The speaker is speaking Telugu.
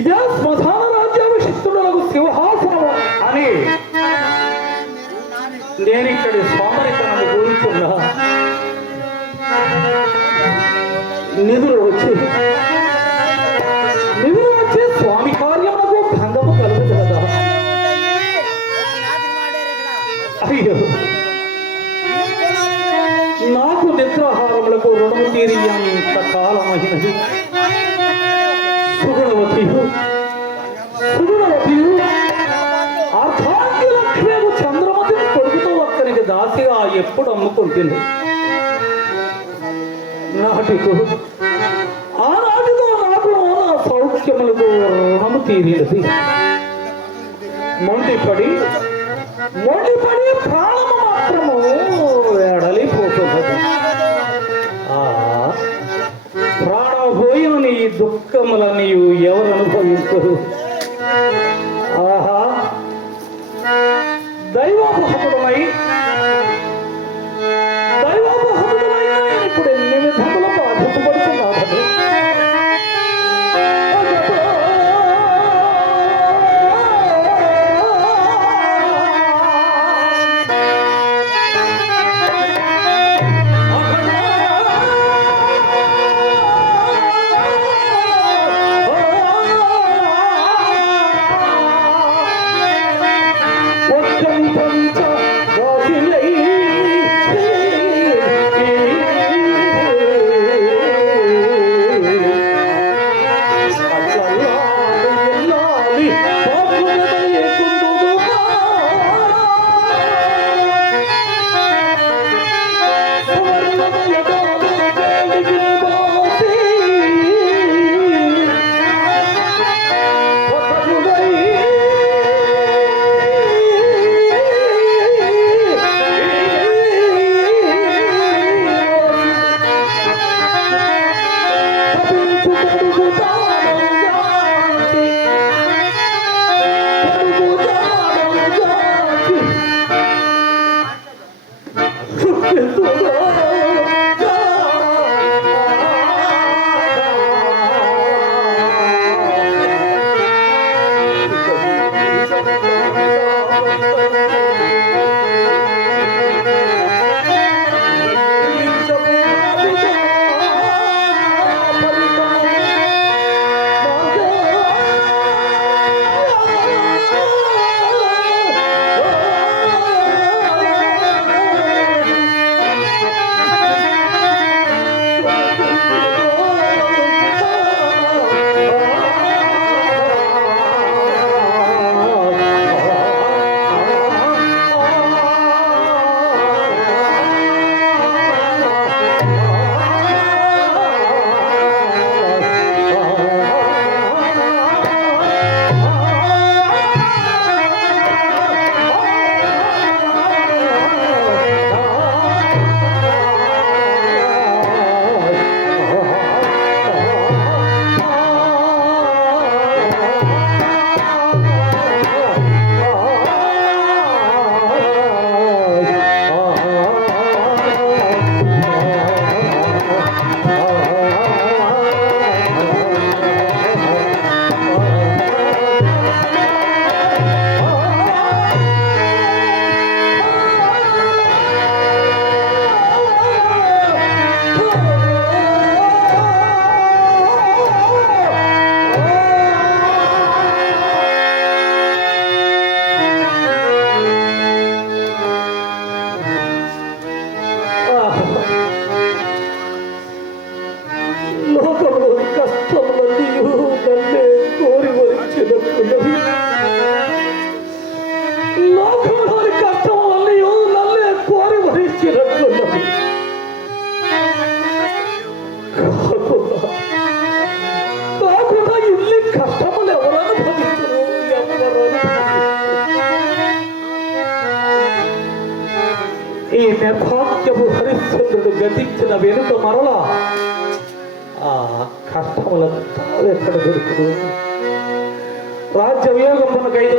ఇదే శ్మశాన రాజ్యాభిషిక్తుడులకు సింహాసనము అని నేను ఇక్కడి సోమరితనం కూర్చున్నా నిధులు వచ్చి నిధులు వచ్చి స్వామి కార్యములకు భంగము కలుగుతుంది కదా. అయ్యో. నాకు నిద్రాహారములకు రుణము తీరి అంత కాలమైనది సుగుణవతియు సుగుణవతియు అర్థాంగి లక్ష్మేము చంద్రమతిని కొడుకుతో ఒక్కరికి దాసిగా ఎప్పుడు అమ్ముకుంటుంది? నాటికు. ఆనాటితో నాకు నా సౌఖ్యములకు రుణము తీరినది. మొండిపడి మొండిపడి ప్రాణము ఈ నిర్భాగ్యము హరిశ్చంద్రుడు గతించిన వెనుక మరలా ఆ కష్టములంతా ఎక్కడ దొరుకుతుంది రాజ్య వియోగమునకు ఐదు